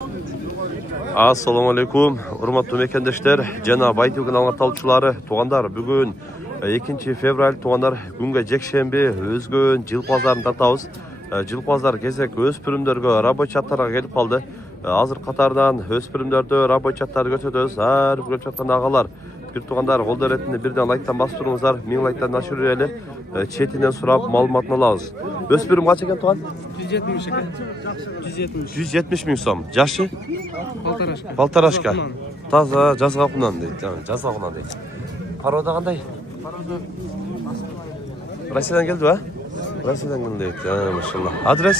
Assalamu alaikum, урматтуу мекендештер, жана Байтил каналына талчылары, тугандар, бүгүн 2 февраль тугандар, күнгө жекшемби өзгөн жыл базарын тартабыз. Жыл базар кезек өспүрүмдөргө рабочий аттарга келип калды. Азыр катарынан өспүрүмдөрдө рабочий аттарды көрсөтөбүз. Ар көрүп жаткан агалар, бир тугандар, колдор эретинде бирден лайктан басып туруңуздар. 1000 лайктан ашырып эле четинен сурап маалыматын алабыз. Өспүрүм канча экен туган? 170 экен. 170 миң сом. Жашы? Полторашка. Таза жазга кунан дейт. Жазга кунан дейт. Парода кандай? Россиядан келди ба? Россиядан келди дейт. Машалла. Адрес?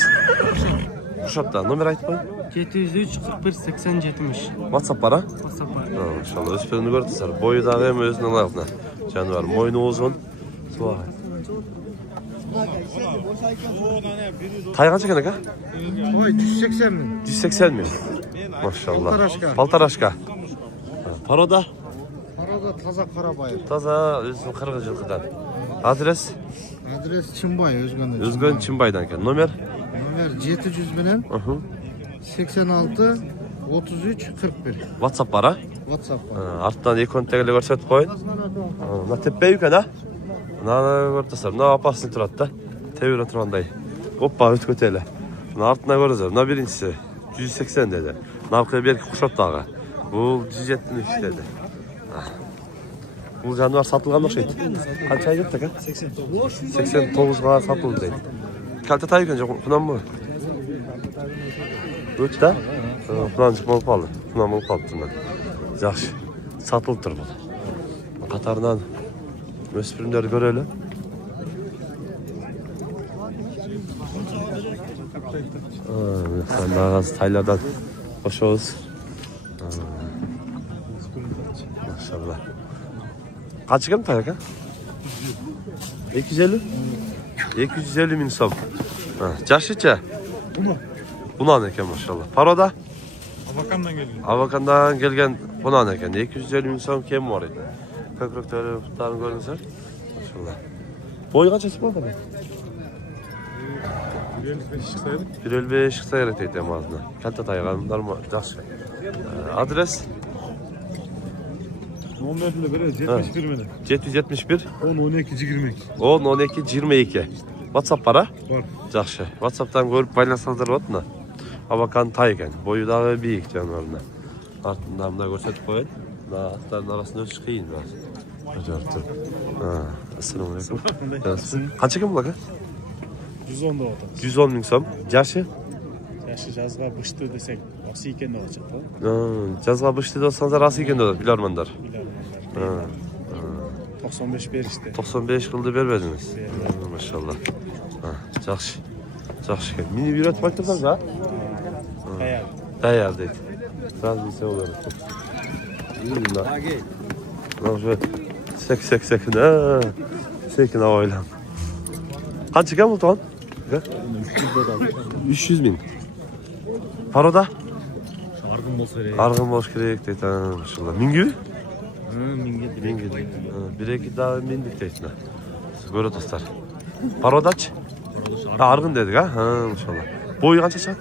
Кушатта. Номер айтып кой. 703 41 80 70. WhatsApp бар, а? WhatsApp бар. Машалла. Өспүрүмдү көрдүңүздөр. Бою дагы эми өзүнүн ылайыгына. Жаныбар мойну узун. Тай канча экен ака? Ой, 180 миң. 180 миң. Машалла. Полторашка. Парода? Парода таза Карабаев. Таза өзүнүн кыргыз жылкыдан. Адрес? Адрес Чымбай, Өзгөн Чымбайдан экен. Номер? Номер 700 менен 86 33 41. WhatsApp бар, а? WhatsApp бар. Арттан эконту эле көрсөтүп коюн. Мына теппей экен, а? Мына көрдүңүздөр, мына опасный турат да. Тебире тургандай. Оппа, өткөтө эле. Мына артына көрдүңүздөр, мына биринчиси 180 деди. Наркы берки кушат дагы. Бул 170 деди. Бул жаныбар сатылган окшойт. Канча айдык ака? 89га сатылды дейт. Калта тай экен жок, кунанбы? Өт да? Кунанчык болуп калды. Кунан болуп калыптыр. Жакшы. Сатылып тур бул. Катарынан өспүрүмдөрдү көрөлү. Нагаз тайлардан кошобуз. Машалла. Канча экен тай ака? 250? 250 миң сом. Жашыча? Бунан экен, машалла. Парода? Абакандан келген бунан экен. 250 миң сом кем бар экен. Көкрөктөрү, буттарын көрүңүздөр. Машалла. Бой канчасы болду ака? 1.55 чыкса керек дейт эми азына. Калта тайгандар жакшы. Адрес? Номерлі бірі 71 менен. 771 10-12-22. 10-12-22. WhatsApp бар, а? Бар. Жакшы. WhatsApp'тан көрүп байлансаңыздар болот мына. Абакан тай экен. Бою дагы бийик жаныбарына. Артында мына көрсөтүп коюн. Мына аттардын арасында өтүш кыйын баары. Ассаламу алейкум. Канча экен бул ака? 110 деп атат. 110 миң сом. Жашы? Жашы жазга бышты десек, асы екен деп атат да. Жазга бышты десаңыздар асы екен деп атат билармандар. 95 беришти. 95 кылды бербедиңиз. Машалла. Жакшы. Жакшы экен. Мени үйрөтүп айтырсаңыз, а? Даяр. Даяр дейт. Трансмиссия болот. Уже сек. Секин ойлам. Канча экен бул тоон? 300 миң. Парода? Аргын болсо керек. Аргын болуш керек дейт. Машалла. Миңгиби? Миңге. Бир-эки дагы миндик дейт. Көрөт достор. Пародачы? Аргын дедик, а? Машалла. Бою канча чыгат?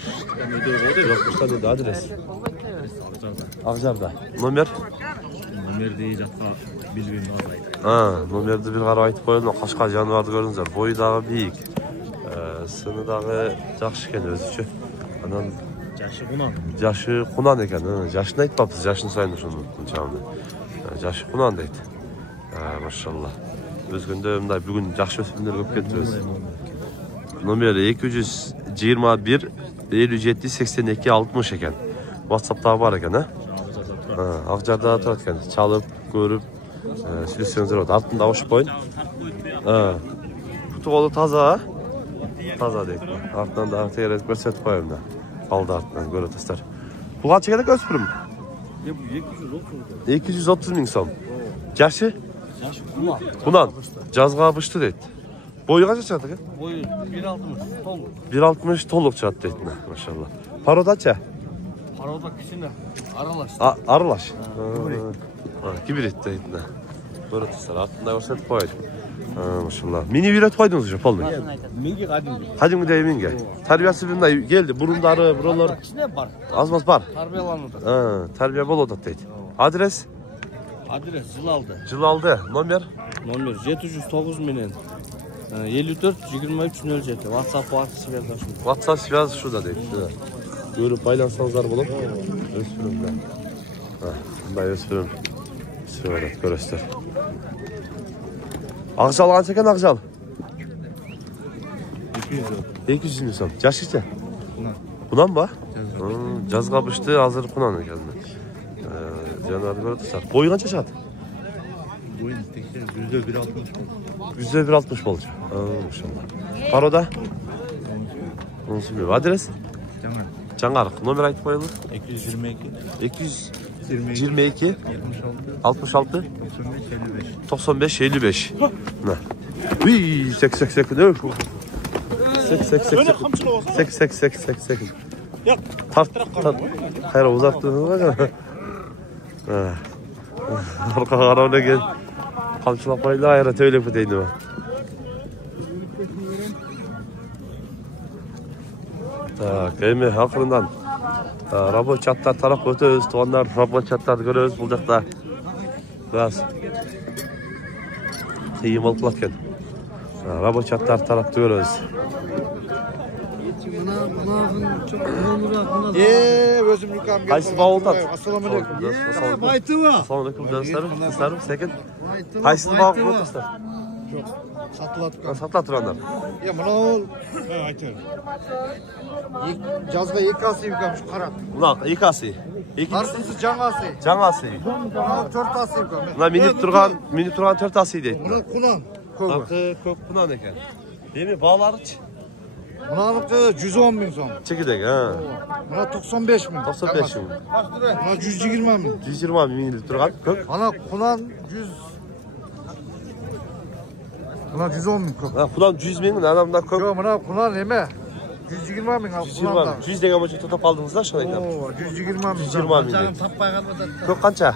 60 деди. Адрес? Акжарда. Номер? Номерди жатка билбейм алайт. Номерди бир карап айтып коелу. Кашка жаныбарды көрүңүздөр. Бою дагы бийик. Сыны дагы жакшы экен өзүчө. Анан Жашы кунан экен. Жашын айтпапсыз, жашын сайын ушуну чамды. Жашы кунан дейт. Машалла. Өзгөндө мындай бүгүн жакшы өспүрүмдөр көп келтиребиз. Номери 221 57 82 60 экен. WhatsApp'та бар экен, а? Акжарда турат экен. Чалып, көрүп, сүйлөшсөңүздөр болот. Артында кошуп коюн. Буту колу таза, а? Таза дейт. Артынан дагы тегерет көрсөтүп коюм да. Балды артынан көрөт достор. Бул канча керек өспүрүм? 230 миң сом. Жашы? Кунан. Жазга бышты дейт. Бою канча чыгат экен? Бою 1.60 толук. 1.60 толук чыгат дейт. Машалла. Пародача? Парода кичине аралаш. Аралаш. Гибрид дейт. Көрөт достор. Артында көрсөтүп коюн. Maşallah. Mini üretip koydunuz hocam polni. Mingi qadim. Kadimgidey minge. Terbiyesi bunday geldi. Burunları, buralar İçine var. azmaz var. Tarbiyalandı. Terbiye bol odat deydi. Adres? Adres yıl aldı. Jıl aldı. Nomer? Номер 709 менен 54 23 07. WhatsApp var связь. WhatsApp связь şurada deydi. Şurada. Görüp paylaşsanızlar bulup. Özpürüm ben. Bunday özpürüm. Şöyle göster. Akjal kança eken akjal? 200 milyon so'm. Yaş necha? Bunan mı? Жазга bıştı hazır kunan ekan. Janarda ko'rsatar. Bo'yi qancha chiqadi? Bo'yin %1.60 %1.60 bo'ldi. Maşallah. Paroda? Onu bilmiyorum. Adres? Cangarık. Nomer aytib qo'yinglar. 222 66 95 55. Ne? Uy, 80 öf. 80. Yok. Tart. Hayır uzattınız mı? Arka kararına gel. Kamçılap bayla hayret öyle bu deydi mi? Köyme akırından Rabo chatlar taraf ötüyoruz. Tuğanlar Rabo chatlar görüyoruz bulacaklar. Biraz kıyım alıplatken Rabo chatlar taraf görüyoruz. Özüm yukam. Qaysi bağıldan? Assalomu alaykum. Baytıva. Assalomu alaykum dostlarım. Sekin. Qaysi bağıldan dostlar? Satılatıp. Satılatıranlar. Ya buna ol. Aytır. Жазға 2 асы yukam şu qarat. Buna ikası. Qarşысы жаңасы. Жаңасы. Buna 4 асы yukam. Buna minip turgan 4 ası deydi. Buna kunan. Köp kunan eken. Değil mi? Bağlarıç. Bunanıkı 110 bin son. Çekidek ha. Buna 95 bin. 95 bin. Buna 120 bin. 120 bin minip turgan köp. Bana kunan 100. Buna 110 bin köp. Ha, kunan 100 bin adamda köp. Yo buna kunan eme. 120 bin al 120 kunanda. bin. 100 degen boyunca tutup aldınız da şuna ekran. Oo 120 bin. 120 bin. Köp kança?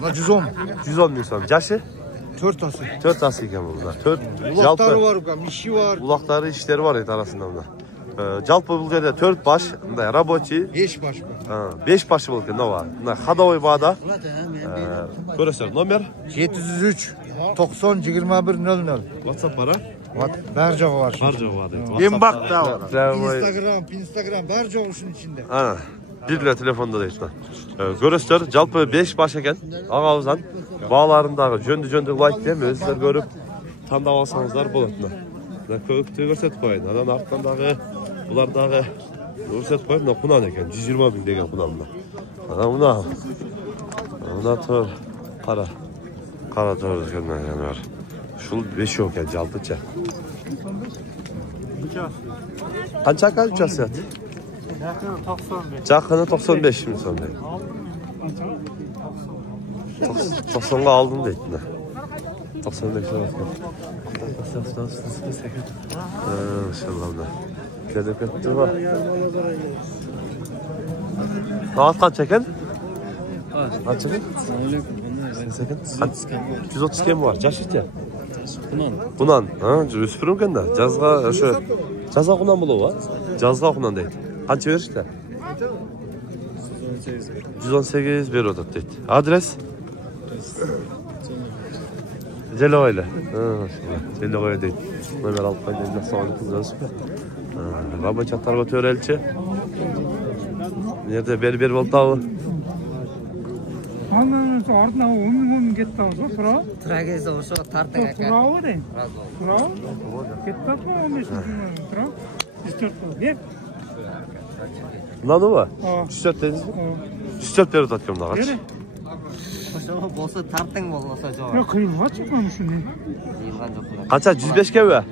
Buna 110. 110 bin son. Yaşı? 4 ası. 4 ası iken bunlar. 4. Ulakları var yukam. İşi var. Ulakları işleri var et arasında bunlar. Жалпы бұл жерде 4 баш, мындай рабочий, 5 baş. 5 башы болот экен, ооба. Мына ходовой баада. Көрөсүздөр, номер 703 90 21 00. WhatsApp бара. Бәр жоғы var. Бар жок бара дейт. Ем бак да var. Прямой. Instagram бәр жоғы ушунун ичинде. Ana. Bir bile telefonda deyт. Көрөсүздөр, жалпы 5 баш экен. Агабыздан бааларындагы жөндү лайк дем, өзүлөр көрүп тандап алсаңыздар болот мына. Мына көктү көрсөтүп коюн. Анан арткандагы булардагы көрсөтүп коюн. Мына кунан экен, 120 bin деген кунан мына. Анан мына төр кара төр экен мына. Ушул 5 экен жалпыча. Канча кал учасат? Жакыны 95 bin сом дейт. 90'ga aldım deyt mына. 95 lira. İnşallah da. Kedip etti mi? Saat kaç çeken? Kaç çeken? 130 kem var. Yaş işte. Kunan. Üspürüm kende. Жазга kunan bulu var. Жазга kunan deyt. Kaç ver işte? 118 bir odat deyt. Adres? Celoyla. Celoyla deyt. Nomer alıp koyduğunda sağlık kızıyorsun. Rabo çatlar götür elçi. Nerede bir volta o? Anam ardına onun gitti o sonra. Tragezi o şu tartıya kan. Bravo de. Bravo. Gitti mi o mesela? Bravo. İşte bir. Lan o var. 104 dediniz mi? 104 bir odat gömdü kaç? Koşama bolsa tartın bolsa joğa. Ya kıyılma çıkmamış ne? Yılgan joklar. Kaça 105 ke be?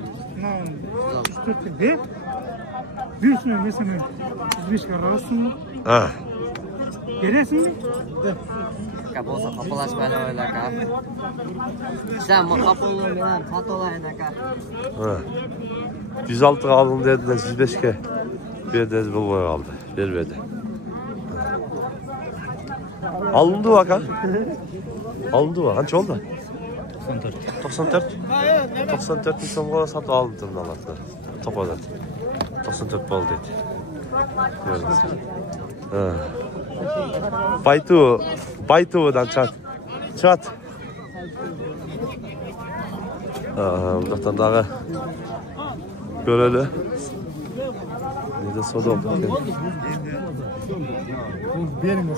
Bir. Bir sene mesela 105 karasın. Ha. Geresin mi? Ka bolsa kapalaşmayla öyle ka. Sen bu kapalı bilen fatolayına ka. Ha. 106 aldım dediler 105 ke. Bir de bu boy aldı. Vermedi. Alındı bak ha. Alındı bak. Kaç oldu? 94. 94? 94 bin so'mga sotib oldim turnalarni. To'poladi. 94 bo'ldi dedi. Ko'rdingiz. Baytu'dan chat. Buyoqdan dağı göreli. Nede soda oldu ekan.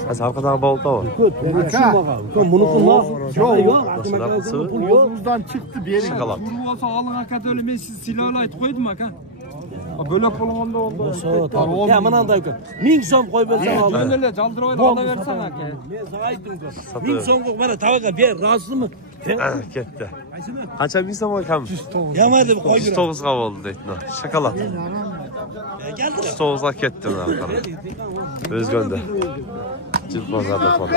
Az arkadan bağlı var. Yolumuzdan çıktı bir yere. Şokolad. Buru olsa alın aka öyle men siz silahla aytib qo'ydim aka. Bölek bo'lganda oldu. Ya mana aka. 1000 so'm qo'yib bersan oldi. Jön ele jaldirib olaversan aka. Men sana aytdim-ku. 1000 so'mga mana tavaga ber, rozimi? Ketdi. Qancha ming so'm ekan? Yama deb qo'y. 109 ga bo'ldi deydi. Shokolad. 109 ga ketdi narxi. O'zganda. Jilbozlarda falan.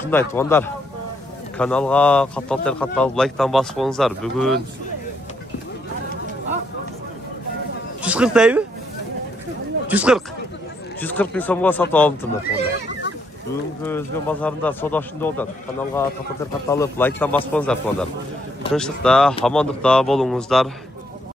Shunday tuğanlar. Kanalga qattalib like'dan basib qo'yingizlar. Bugun 140 deymi? 140 bin so'mga sotib oldim tuğanlar. Bugungi O'zbek bozorida savdo shunday bo'ldi. Kanalga qattalib like'dan basib qo'yingizlar tuğanlar. Tinchlikda, omonlikda bo'lingizlar.